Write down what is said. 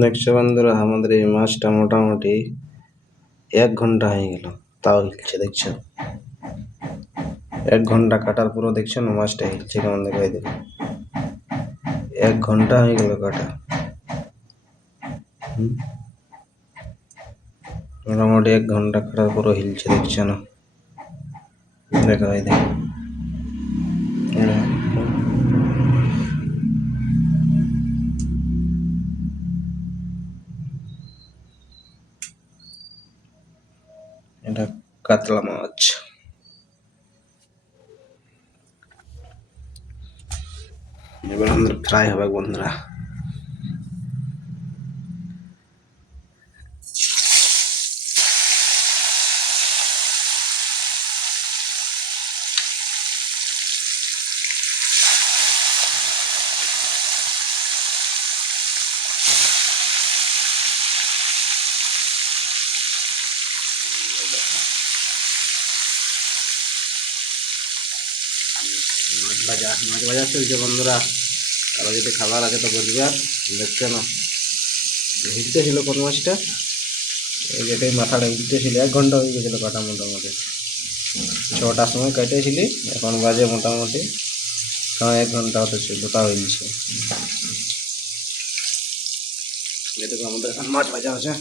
দেখছো বন্ধুরা, আমাদের এই মাছটা মোটামুটি 1 ঘন্টা হয়ে গেল, তাও হিলছে। দেখছো 1 ঘন্টা কাটার পুরো দেখছো না মাছটা হিলছে কেমন, দেখাই দেবে। 1 ঘন্টা হয়ে গেল কাটা। মোটামুটি 1 ঘন্টা কাটার পুরো হিলছে, দেখছো না? দেখো এই দেখো, এটা কাতলা মাছ। এবার আমাদের ফ্রাই হবে বন্ধুরা। মাছ ভাজা চলছে বন্ধুরা। আরো যদি খাবার আছে তো বুঝবে। দেখছো না হিলতে ছিল কোন মাছটা, এই যেটাই মাথাটা হিলতে ছিল। 1 ঘন্টা হয়ে গেছিল কাটা, মোটামুটি 6টার সময় কেটেছিলি, এখন বাজে মোটামুটি 1 ঘন্টা হতে ছিল, তাও হিলছে। যেটুকু আমাদের মাছ ভাজা আছে।